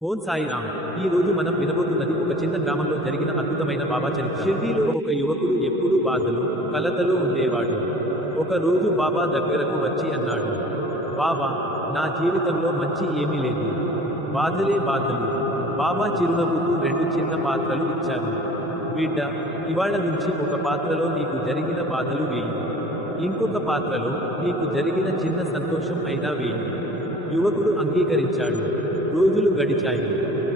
ఓం సాయిరామ్. ఈ రోజు మనం వినబోతున్నది ఒక చిన్న గ్రామంలో జరిగిన అద్భుతమైన బాబా చరిత్ర. షిర్డీలో ఒక యువకుడు ఎప్పుడూ బాధలు, కలతలో ఉండేవాడు. ఒక రోజు బాబా దగ్గరకు వచ్చి అన్నాడు, బాబా, నా జీవితంలో మంచి ఏమీ లేదు. బాధలే బాధలు. బాబా చిరునవ్వుతూ రెండు చిన్న పాత్రలు ఇచ్చారు. బిడ్డ, ఇవాళ నుంచి ఒక పాత్రలో నీకు జరిగిన బాధలు వేయి. ఇంకొక పాత్రలో నీకు జరిగిన చిన్న సంతోషం అయినా వేయి. యువకుడు అంగీకరించాడు. రోజులు గడిచాయి.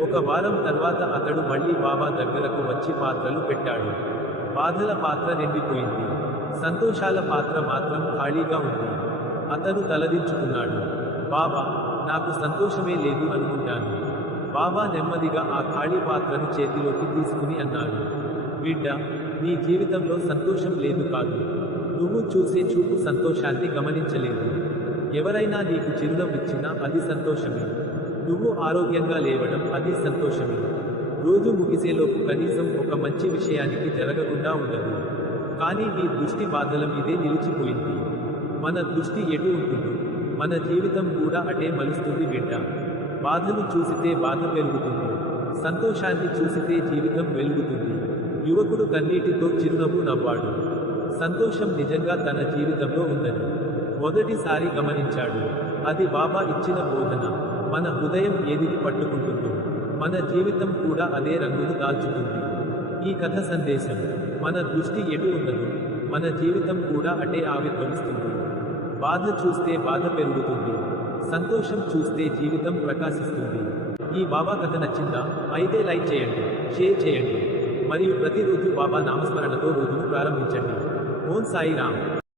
ఒక వారం తర్వాత అతడు మళ్ళీ బాబా దగ్గరకు వచ్చి పాత్రలు పెట్టాడు. బాధల పాత్ర నిండిపోయింది. సంతోషాల పాత్ర మాత్రం ఖాళీగా ఉంది. అతను తలదించుకున్నాడు. బాబా, నాకు సంతోషమే లేదు అనుకుంటాను. బాబా నెమ్మదిగా ఆ ఖాళీ పాత్రను చేతిలోకి తీసుకుని అన్నాడు, బిడ్డ, నీ జీవితంలో సంతోషం లేదు కాదు. నువ్వు చూసే చూపు సంతోషాన్ని గమనించలేదు. ఎవరైనా నీకు చిరునవ్విచ్చినా అది సంతోషమే. నువ్వు ఆరోగ్యంగా లేవడం అది సంతోషమే. రోజు ముగిసేలోపు కనీసం ఒక మంచి విషయానికి జరగకుండా ఉండదు. కానీ నీ దృష్టి బాధల మీదే నిలిచిపోయింది. మన దృష్టి ఎటు ఉంటుందో మన జీవితం కూడా అటే మలుస్తుంది బిడ్డ. బాధను చూసితే బాధ పెరుగుతుంది. సంతోషాన్ని చూసితే జీవితం వెలుగుతుంది. యువకుడు కన్నీటితో చిరునవ్వు నవ్వాడు. సంతోషం నిజంగా తన జీవితంలో ఉందని మొదటిసారి గమనించాడు. అది బాబా ఇచ్చిన బోధన. మన హృదయం ఏదిని పట్టుకుంటుందో మన జీవితం కూడా అదే రంగును దాల్చుతుంది. ఈ కథ సందేశం, మన దృష్టి ఎటు ఉన్నదో మన జీవితం కూడా అటే ఆవిర్భవిస్తుంది. బాధ చూస్తే బాధ పెరుగుతుంది. సంతోషం చూస్తే జీవితం ప్రకాశిస్తుంది. ఈ బాబా కథ నచ్చిందా? అయితే లైక్ చేయండి, షేర్ చేయండి మరియు ప్రతిరోజు బాబా నామస్మరణతో రోజును ప్రారంభించండి. ఓం సాయిరామ్.